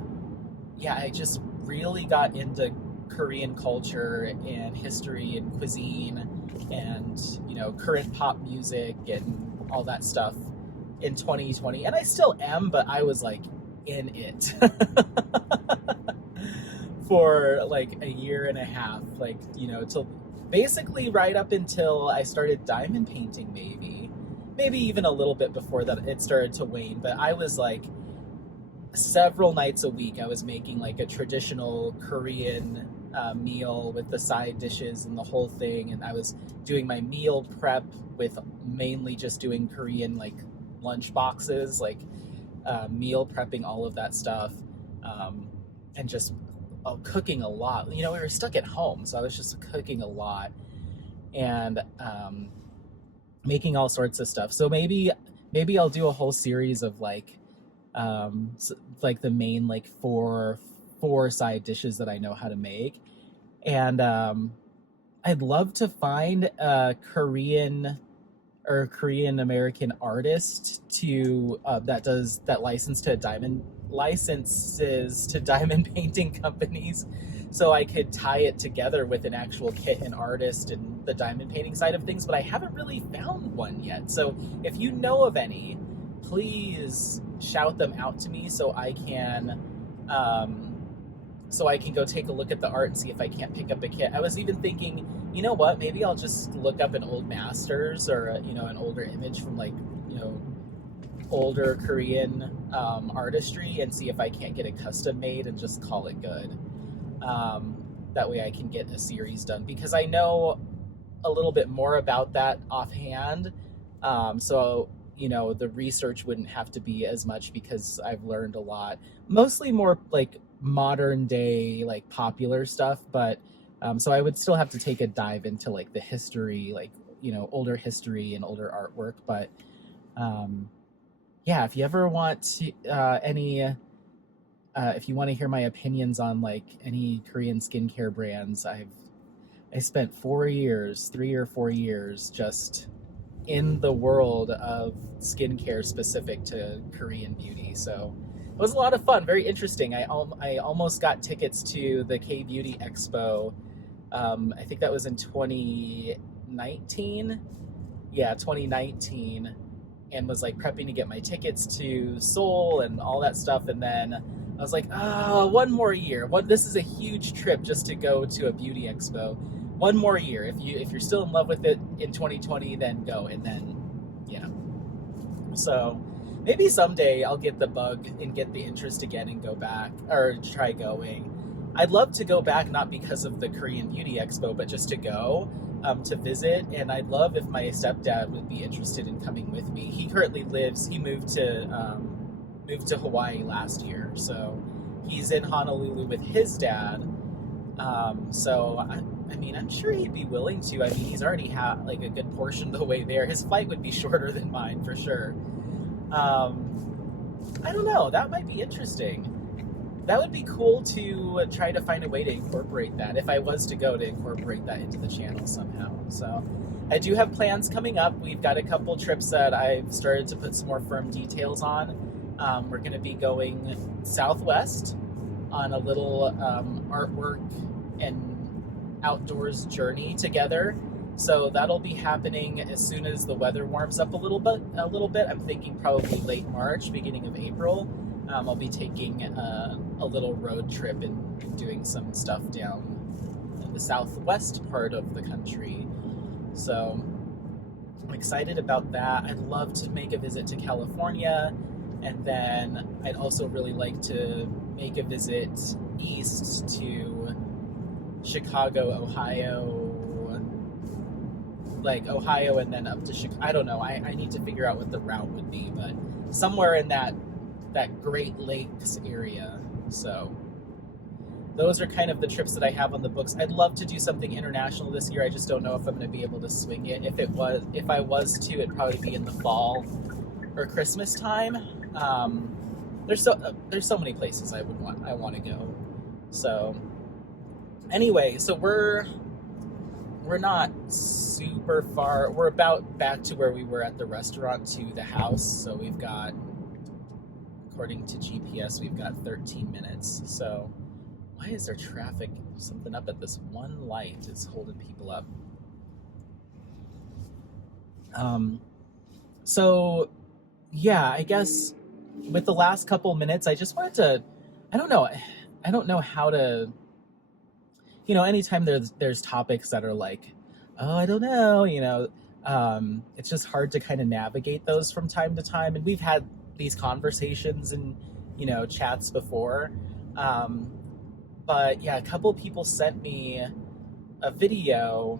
I just really got into Korean culture and history and cuisine and, you know, current pop music and all that stuff in 2020. And I still am, but I was like in it for like a year and a half, like, you know, till basically right up until I started diamond painting, maybe even a little bit before that it started to wane. But I was like several nights a week, I was making like a traditional Korean meal with the side dishes and the whole thing. And I was doing my meal prep with mainly just doing Korean like lunch boxes, like meal prepping, all of that stuff, and just cooking a lot. You know, we were stuck at home, so I was just cooking a lot and making all sorts of stuff. So maybe I'll do a whole series of like the main like four side dishes that I know how to make. And I'd love to find a Korean American artist to that licenses to diamond painting companies, so I could tie it together with an actual kit and artist and the diamond painting side of things. But I haven't really found one yet. So if you know of any, please shout them out to me so I can go take a look at the art and see if I can't pick up a kit. I was even thinking, you know what, maybe I'll just look up an old masters or an older image from like, you know, older Korean artistry and see if I can't get it custom made and just call it good. That way I can get a series done, because I know a little bit more about that offhand. So, you know, the research wouldn't have to be as much because I've learned a lot, mostly more like modern day, like popular stuff. But so I would still have to take a dive into like the history, like, you know, older history and older artwork. But if you ever want to, if you want to hear my opinions on like any Korean skincare brands, I spent 3 or 4 years just in the world of skincare specific to Korean beauty. So it was a lot of fun, very interesting. I almost got tickets to the K-Beauty Expo. I think that was in 2019. Yeah, 2019. And was like prepping to get my tickets to Seoul and all that stuff. And then I was like, one more year. This is a huge trip just to go to a beauty expo. One more year. If you're still in love with it in 2020, then go. And then, so maybe someday I'll get the bug and get the interest again and go back or try going. I'd love to go back, not because of the Korean Beauty Expo, but just to go to visit. And I'd love if my stepdad would be interested in coming with me. He currently moved to Hawaii last year, so he's in Honolulu with his dad. So I mean, I'm sure he'd be willing to. I mean, he's already had like a good portion of the way there. His flight would be shorter than mine for sure. I don't know. That might be interesting. that would be cool to try to find a way to incorporate that, if I was to go to incorporate that into the channel somehow. So I do have plans coming up. We've got a couple trips that I've started to put some more firm details on. We're going to be going southwest on a little artwork and outdoors journey together. So that'll be happening as soon as the weather warms up a little bit. I'm thinking probably late March, beginning of April. I'll be taking a little road trip and doing some stuff down in the southwest part of the country. So I'm excited about that. I'd love to make a visit to California, and then I'd also really like to make a visit east to Chicago, Ohio, like Ohio, and then up to Chicago. I don't know. I need to figure out what the route would be, but somewhere in that Great Lakes area. So those are kind of the trips that I have on the books. I'd love to do something international this year. I just don't know if I'm going to be able to swing it. If I was to, it'd probably be in the fall or Christmas time. There's so many places I want to go. So anyway, so we're not super far. We're about back to where we were at the restaurant to the house. So we've got, according to GPS, we've got 13 minutes. So why is there traffic? Something up at this one light is holding people up. So yeah, I guess with the last couple minutes, I just wanted to, I don't know how to, anytime there's topics that are like, oh, I don't know, it's just hard to kind of navigate those from time to time. And we've had these conversations and, chats before. But yeah, a couple people sent me a video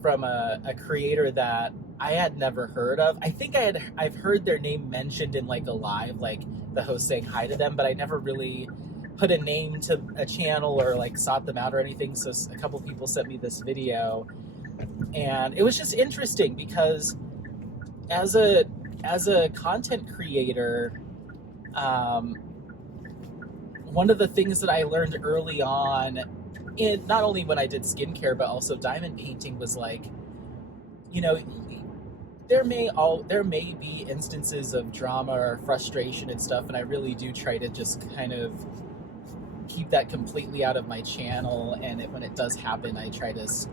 from a creator that I had never heard of. I think I've heard their name mentioned in like a live, like the host saying hi to them, but I never really put a name to a channel or like sought them out or anything. So a couple people sent me this video, and it was just interesting because as a content creator, one of the things that I learned early on, in not only when I did skincare but also diamond painting, was like, there may be instances of drama or frustration and stuff, and I really do try to just kind of keep that completely out of my channel. And when it does happen, I try to, it's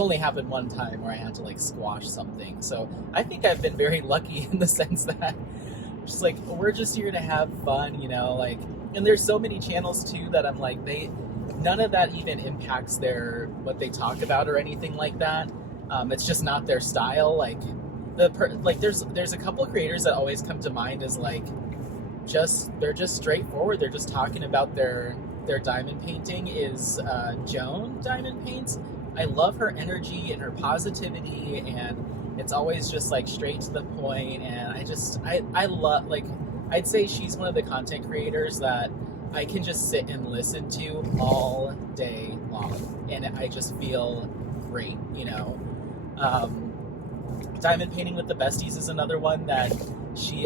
only happened one time where I had to like squash something. So I think I've been very lucky in the sense that just like, we're just here to have fun, like, and there's so many channels too that I'm like, none of that even impacts what they talk about or anything like that. It's just not their style. Like there's a couple of creators that always come to mind as like, they're just straightforward. They're just talking about their diamond painting. Is Joan Diamond Paints. I love her energy and her positivity, and it's always just like straight to the point. And I love, like, I'd say she's one of the content creators that I can just sit and listen to all day long, and I just feel great, Diamond Painting with the Besties is another one that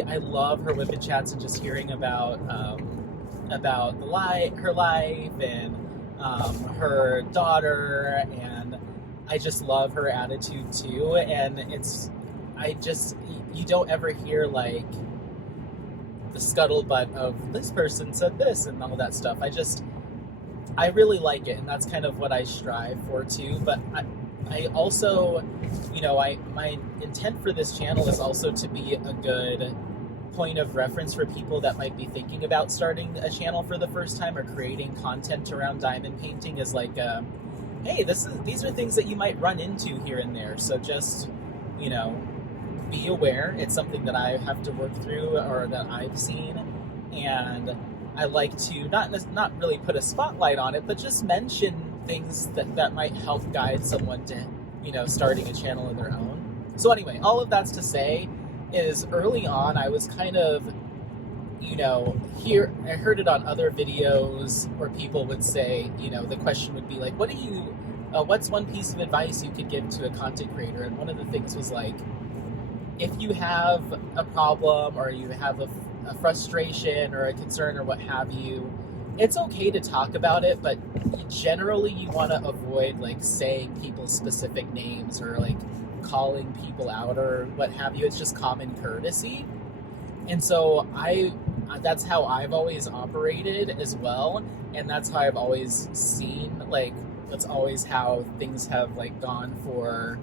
I love her women chats and just hearing about her life and her daughter, and I just love her attitude too. And you don't ever hear like the scuttlebutt of this person said this and all that stuff. I really like it, and that's kind of what I strive for too. But I also, my intent for this channel is also to be a good point of reference for people that might be thinking about starting a channel for the first time or creating content around diamond painting. Is like, hey, these are things that you might run into here and there. So just, be aware. It's something that I have to work through or that I've seen, and I like to not really put a spotlight on it, but just mention things that might help guide someone to, starting a channel of their own. So anyway, all of that's to say is early on, I was kind of, I heard it on other videos where people would say, the question would be like, what's one piece of advice you could give to a content creator? And one of the things was like, if you have a problem or you have a frustration or a concern or what have you, it's okay to talk about it, but generally you want to avoid like saying people's specific names or like calling people out or what have you. It's just common courtesy. And so that's how I've always operated as well, and that's how I've always seen, like, that's always how things have like gone for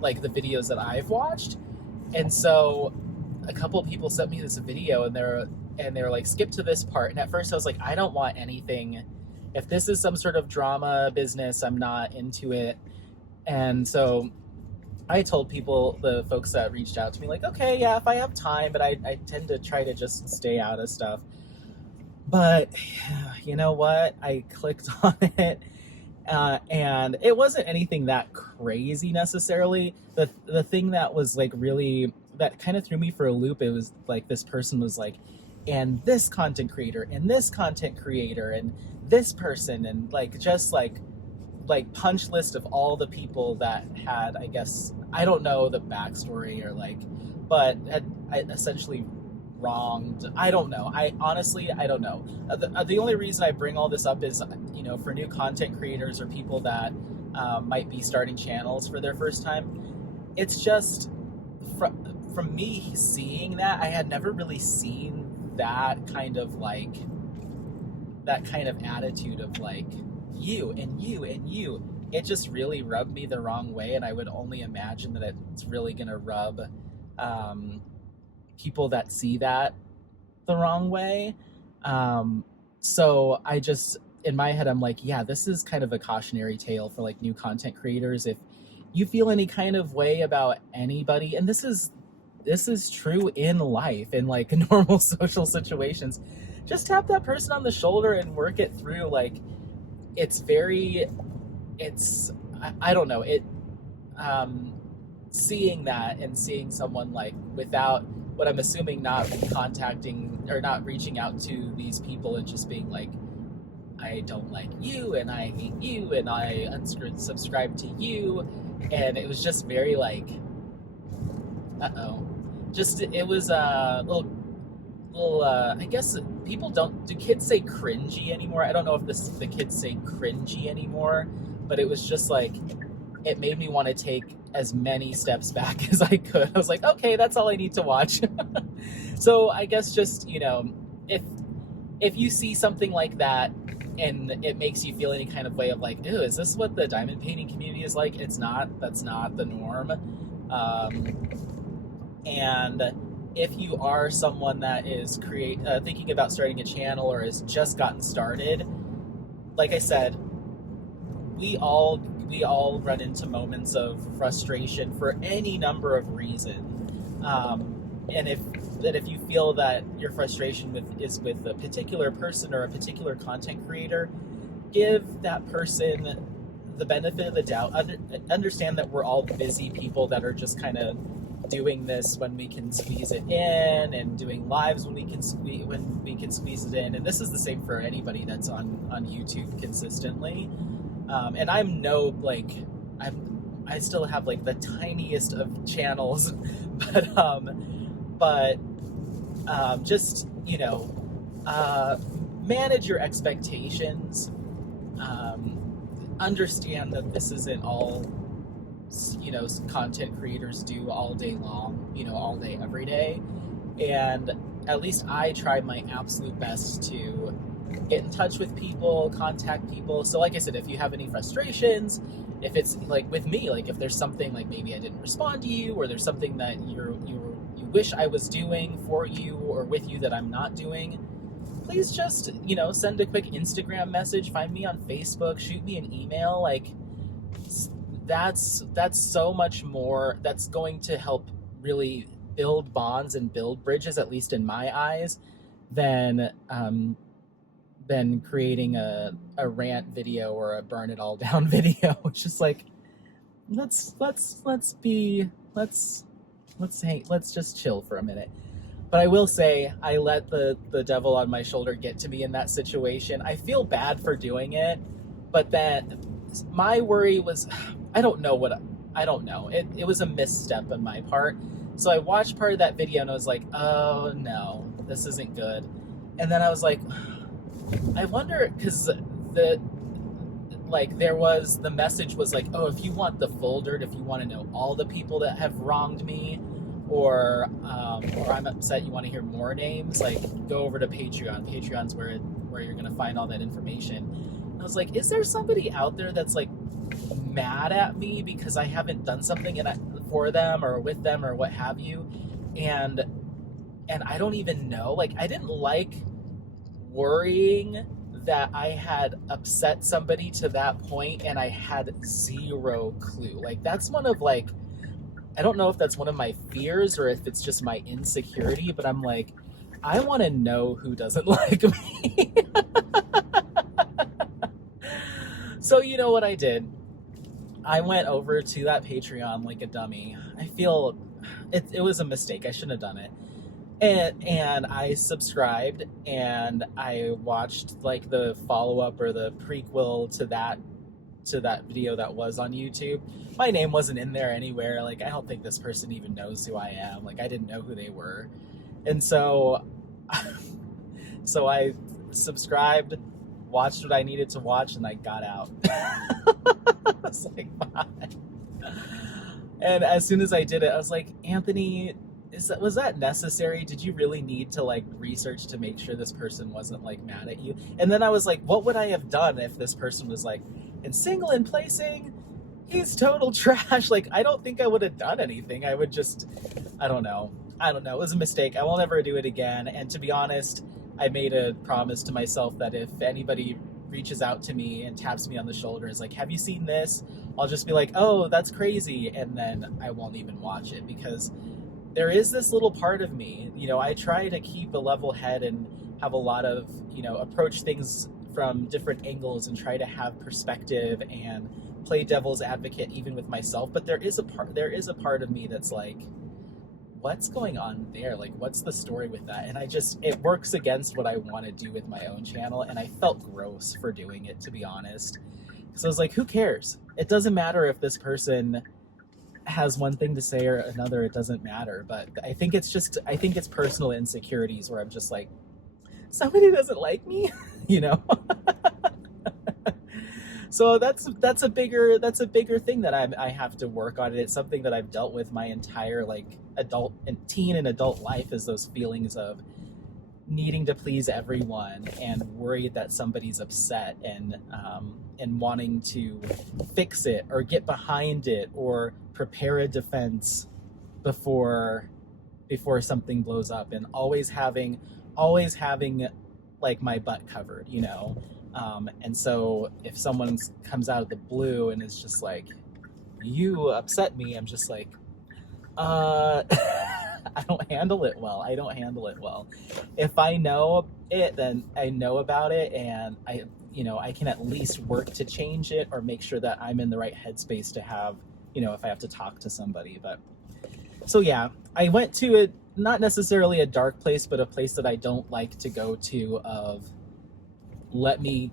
like the videos that I've watched. And so a couple of people sent me this video, and they were like, skip to this part. And at first I was like, I don't want anything. If this is some sort of drama business, I'm not into it. And so I told people, the folks that reached out to me, like, okay, yeah, if I have time, but I tend to try to just stay out of stuff. But you know what? I clicked on it, and it wasn't anything that crazy necessarily. The thing that was like really, that kind of threw me for a loop, it was like this person was like, and this content creator, and this content creator, and this person, and like just like punch list of all the people that had, I guess, I don't know the backstory or like, but had essentially wronged. I don't know. I honestly, I don't know. The only reason I bring all this up is, you know, for new content creators or people that might be starting channels for their first time. It's just from me seeing that, I had never really seen that kind of attitude of like, you and you and you. It just really rubbed me the wrong way, and I would only imagine that it's really gonna rub people that see that the wrong way. So I just, in my head, I'm like, yeah, this is kind of a cautionary tale for like new content creators. If you feel any kind of way about anybody, and this is true in life, in like normal social situations, just tap that person on the shoulder and work it through. Like, I don't know, seeing that and seeing someone like without what I'm assuming not contacting or not reaching out to these people and just being like, I don't like you and I hate you and I unsubscribe to you. And it was just very like, just, it was a little I guess people do kids say cringy anymore? I don't know if the kids say cringy anymore, but it was just like, it made me want to take as many steps back as I could. I was like, okay, that's all I need to watch. So I guess just, you know, if you see something like that and it makes you feel any kind of way of like, ew, is this what the diamond painting community is like? It's not. That's not the norm. And if you are someone that is thinking about starting a channel or has just gotten started, like I said, we all run into moments of frustration for any number of reasons. And if you feel that your frustration is with a particular person or a particular content creator, give that person the benefit of the doubt. Understand that we're all busy people that are just kind of doing this when we can squeeze it in, and doing lives when we can squeeze it in. And this is the same for anybody that's on YouTube consistently. And I'm no, like, I still have like the tiniest of channels, but just, you know, manage your expectations. Understand that this isn't all, you know, content creators do all day long, you know, all day, every day. And at least I try my absolute best to get in touch with people, contact people. So like I said, if you have any frustrations, if it's like with me, like if there's something like maybe I didn't respond to you, or there's something that you wish I was doing for you or with you that I'm not doing, please just, you know, send a quick Instagram message, find me on Facebook, shoot me an email. Like, that's so much more. That's going to help really build bonds and build bridges, at least in my eyes, than creating a rant video or a burn it all down video. It's just like, let's just chill for a minute. But I will say, I let the devil on my shoulder get to me in that situation. I feel bad for doing it, but then my worry was, I don't know. It was a misstep on my part. So I watched part of that video and I was like, oh no, this isn't good. And then I was like, I wonder, because the like there was the message was like, oh, if you want the folder, if you want to know all the people that have wronged me, or I'm upset, you want to hear more names, like go over to Patreon. Patreon's where you're gonna find all that information. I was like, is there somebody out there that's like mad at me because I haven't done something for them or with them or what have you, and I don't even know. Like, I didn't like worrying that I had upset somebody to that point and I had zero clue. Like, that's one of like, I don't know if that's one of my fears or if it's just my insecurity, but I'm like, I want to know who doesn't like me. So you know what I did? I went over to that Patreon like a dummy. I feel it was a mistake. I shouldn't have done it. And I subscribed and I watched like the follow-up or the prequel to that video that was on YouTube. My name wasn't in there anywhere. Like, I don't think this person even knows who I am. Like, I didn't know who they were. And so so I subscribed, watched what I needed to watch, and I got out. I was like, bye. And as soon as I did it, I was like, Anthony, was that necessary? Did you really need to like research to make sure this person wasn't like mad at you? And then I was like, what would I have done if this person was like, in single and placing, he's total trash? Like, I don't think I would have done anything. I would just, I don't know. It was a mistake. I won't ever do it again. And to be honest, I made a promise to myself that if anybody reaches out to me and taps me on the shoulder and is like, have you seen this? I'll just be like, oh, that's crazy. And then I won't even watch it, because there is this little part of me, I try to keep a level head and have a lot of, approach things from different angles and try to have perspective and play devil's advocate even with myself. But there is a part of me that's like, what's going on there? Like, what's the story with that? And it works against what I want to do with my own channel. And I felt gross for doing it, to be honest. So I was like, who cares? It doesn't matter if this person has one thing to say or another. It doesn't matter. But I think it's personal insecurities where I'm just like, somebody doesn't like me, So that's a bigger thing that I have to work on. And it's something that I've dealt with my entire like teen and adult life, is those feelings of needing to please everyone and worried that somebody's upset, and wanting to fix it or get behind it or prepare a defense before something blows up, and always having like my butt covered, and so if someone comes out of the blue and is just like, you upset me, I'm just like, I don't handle it well. If I know it, then I know about it, and I can at least work to change it or make sure that I'm in the right headspace to have, if I have to talk to somebody. But so yeah, I went to not necessarily a dark place, but a place that I don't like to go to, of let me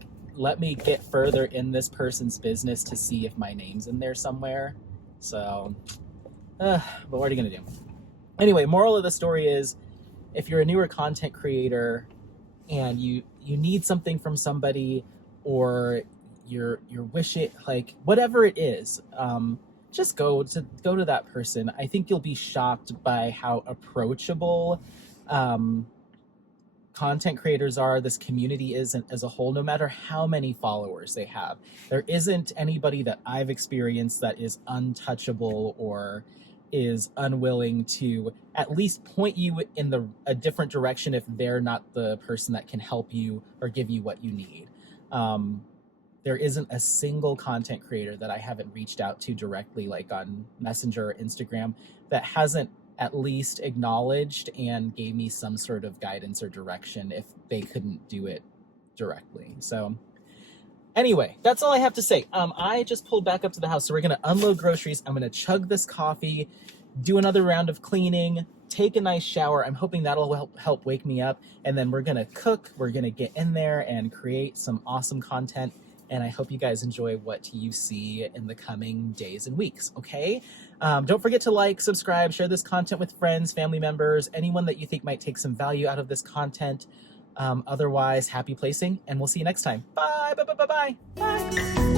get further in this person's business to see if my name's in there somewhere. So, but what are you gonna do? Anyway, moral of the story is, if you're a newer content creator and you need something from somebody, or you're wishing, like whatever it is, just go to that person. I think you'll be shocked by how approachable content creators are, this community is as a whole, no matter how many followers they have. There isn't anybody that I've experienced that is untouchable or is unwilling to at least point you in a different direction if they're not the person that can help you or give you what you need. There isn't a single content creator that I haven't reached out to directly, like on Messenger or Instagram, that hasn't at least acknowledged and gave me some sort of guidance or direction if they couldn't do it directly. So anyway, that's all I have to say. I just pulled back up to the house, so we're going to unload groceries. I'm going to chug this coffee, do another round of cleaning, take a nice shower. I'm hoping that'll help wake me up. And then we're going to cook. We're going to get in there and create some awesome content. And I hope you guys enjoy what you see in the coming days and weeks, okay? Don't forget to like, subscribe, share this content with friends, family members, anyone that you think might take some value out of this content. Otherwise, happy placing, and we'll see you next time. Bye, bye, bye, bye, bye. Bye.